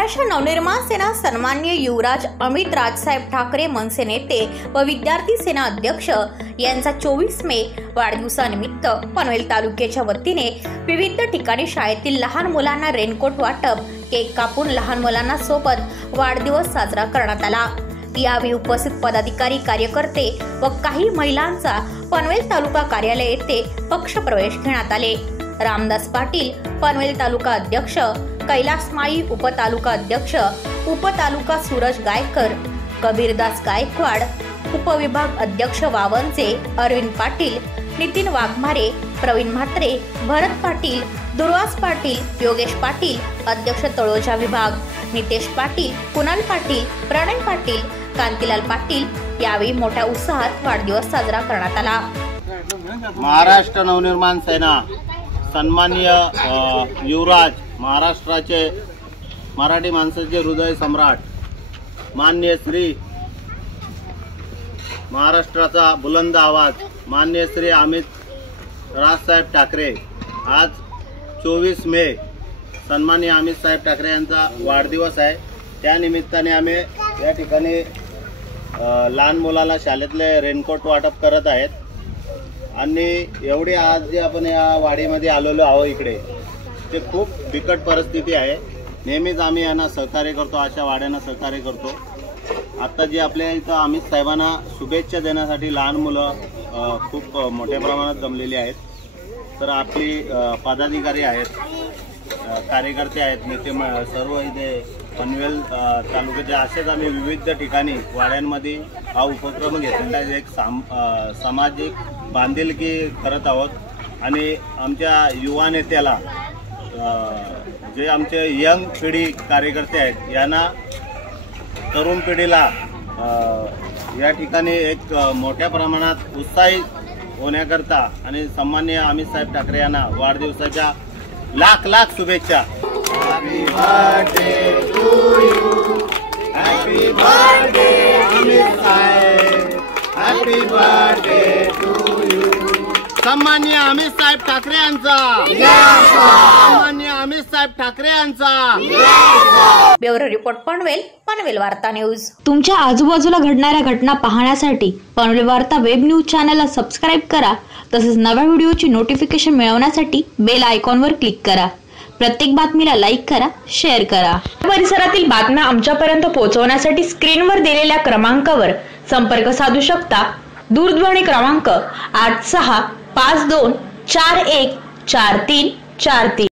महाराष्ट्र नवनिर्माण सेना सन्माननीय युवराज अमित राजसाहेब ठाकरे मनसे नेते व विद्यार्थी सेना अध्यक्ष यांचा 24 मे वाढदिवसानिमित्त पनवेल तालुक्याच्या वतीने विविध ठिकाणी शाळेतील लहान मुलांना रेनकोट वाटप, केक कापून लहान मुलांना सोबत वाढदिवस साजरा करण्यात आला। यावेळी उपस्थित पदाधिकारी, कार्यकर्ते व काही महिलांचा पनवेल तालुका कार्यालय येथे पक्षप्रवेश घेण्यात आले। रामदास पाटील पनवेल तालुका अध्यक्ष, कैलास माई उपतालुका अध्यक्ष, उपतालुका सूरज गायकर, कबीरदास गायकवाड, उपविभाग अध्यक्ष वावनचे अरविंद पाटील, नितीन वाघमारे, प्रवीण म्हात्रे, भरत पाटील, दुर्वास पाटील, योगेश पाटील, अध्यक्ष तळोजा विभाग, नितेश पाटील, कुणाल पाटील, प्रणय पाटील, कांतीलाल पाटील यावेळी मोठ्या उत्साहात वाढदिवस साजरा करण्यात आला। महाराष्ट्र नवनिर्माण सेना सन्माननीय युवराज, महाराष्ट्राचे मराठी माणसाचे हृदय सम्राट, माननीय श्री महाराष्ट्राचा बुलंद आवाज माननीय श्री अमित राजसाहेब ठाकरे, आज 24 मे सन्माननीय अमित साहेब ठाकरे यांचा वाढदिवस आहे। त्या निमित्ताने आम्ही या ठिकाणी लहान मुलाला शाळेतले रेनकोट वाटप करत आहेत। आणि एवढी आज जे आपण या वाडीमध्ये आलेलो आहोत इकडे, ते खूप बिकट परिस्थिती आहे। नेहमीच आम्ही यांना सहकार्य करतो, अशा वाड्यांना सहकार्य करतो। आता जे आपल्या इथं अमित साहेबांना शुभेच्छा देण्यासाठी लहान मुलं खूप मोठ्या प्रमाणात जमलेली आहेत। तर आपली पदाधिकारी आहेत, कार्यकर्ते आहेत, नेते सर्व इथे पनवेल तालुक्याचे असेच आम्ही विविध ठिकाणी वाड्यांमध्ये हा उपक्रम घेतलेला आहे। एक सामाजिक बांधिलकी करत आहोत आणि आमच्या युवा नेत्याला, जे आमचे यंग पिढी कार्यकर्ते आहेत, यांना तरुण पिढीला या ठिकाणी एक मोठ्या प्रमाणात उत्साहित होण्याकरता आणि सन्माननीय अमित साहेब ठाकरे यांना वाढदिवसाच्या लाख लाख शुभेच्छा। Happy birthday to you, happy birthday Amit साहेब, हॅपी बर्थडे टू यू। सन्माननीय अमित साहेब ठाकरे यांचा, सन्माननीय अमित साहेब ठाकरे यांचा। ब्युरो रिपोर्ट पनवेल, पनवेल वार्ता न्यूज। तुमच्या आजूबाजूला घडणाऱ्या घटना पाहण्यासाठी पनवेल वार्ता वेब न्यूज चॅनलला सबस्क्राइब करा। तसेच नव्या व्हिडिओची नोटिफिकेशन मिळवण्यासाठी बेल आयकॉनवर क्लिक करा। प्रत्येक बातमीला लाईक करा, शेअर करा। परिसरातील बातम्या आमच्यापर्यंत पोहोचवण्यासाठी स्क्रीनवर दिलेल्या क्रमांकावर संपर्क साधू शकता। दूरध्वनी क्रमांक 8652414343।